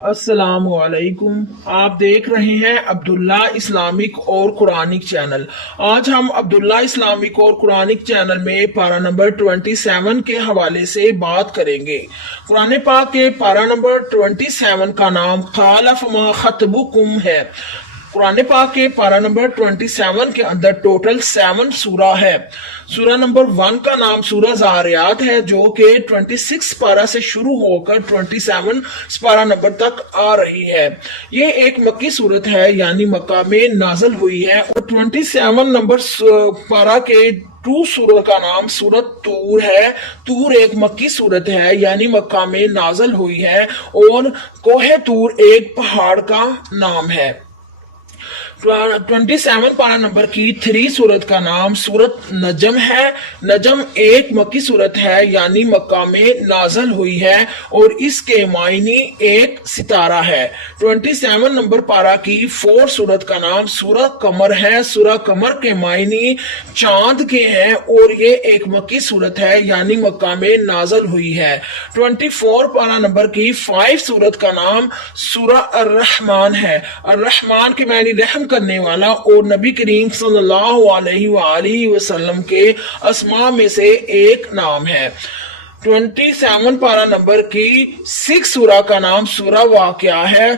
السلام علیکم، آپ دیکھ رہے ہیں عبداللہ اسلامک اور قرآنک چینل۔ آج ہم عبداللہ اسلامک اور قرآنک چینل میں پارہ نمبر 27 کے حوالے سے بات کریں گے۔ قرآن پاک کے پارہ نمبر 27 کا نام قال فما خطبکم ہے۔ قرآن پاک کے پارہ نمبر 27 کے اندر ٹوٹل 7 سورہ ہے۔ سورہ نمبر 1 کا نام سورہ زاریات ہے، جو کہ 26 پارہ سے شروع ہو کر 27 پارہ نمبر تک آ رہی ہے۔ یہ ایک مکی صورت ہے، یعنی مکہ میں نازل ہوئی ہے، اور 27 نمبر پارہ کے سورت کا نام سورت طور ہے۔ طور ایک مکی صورت ہے، یعنی مکہ میں نازل ہوئی ہے، اور کوہ طور ایک پہاڑ کا نام ہے۔ 27 پارہ نمبر کی 3 سورت کا نام سورت نجم ہے۔ نجم ایک مکی سورت ہے، یعنی مکہ میں نازل ہوئی ہے، اور اس کے معنی ایک ستارہ ہے۔ 27 نمبر پارہ کی 4 سورت کا نام سورہ قمر ہے۔ سورہ قمر کے معنی چاند کے ہیں، اور یہ ایک مکی سورت ہے، یعنی مکہ میں نازل ہوئی ہے۔ 24 پارہ نمبر کی 5 سورت کا نام سورہ الرحمن ہے۔ الرحمن کے معنی رحم کرنے والا، اور نبی کریم صلی اللہ علیہ وآلہ وسلم کے اسماء میں سے ایک نام ہے۔ 27 پارہ نمبر کی 6 سورہ کا نام سورہ واقعہ ہے،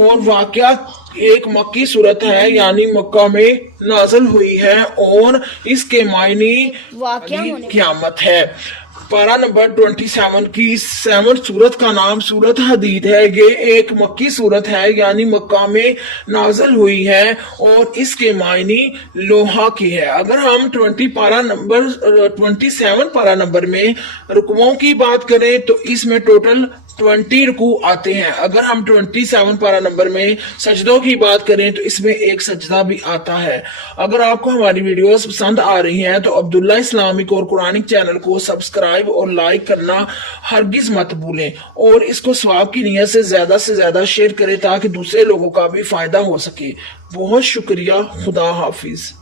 اور واقعہ ایک مکی صورت ہے، یعنی مکہ میں نازل ہوئی ہے، اور اس کے معنی قیامت ہے۔ پارہ نمبر 27 کی 7 سورت کا نام سورت حدید ہے۔ یہ ایک مکی صورت ہے، یعنی مکہ میں نازل ہوئی ہے، اور اس کے معنی لوہا کی ہے۔ اگر ہم 27 پارہ نمبر میں رکوعوں کی بات کریں تو اس میں ٹوٹل 20 رکوع آتے ہیں۔ اگر ہم 27 پارہ نمبر میں سجدوں کی بات کریں تو اس میں ایک سجدہ بھی آتا ہے۔ اگر آپ کو ہماری ویڈیوز پسند آ رہی ہیں تو عبداللہ اسلامک اور قرآنک چینل کو سبسکرائب اور لائک کرنا ہرگز مت بھولیں، اور اس کو ثواب کی نیت سے زیادہ شیئر کریں تاکہ دوسرے لوگوں کا بھی فائدہ ہو سکے۔ بہت شکریہ۔ خدا حافظ۔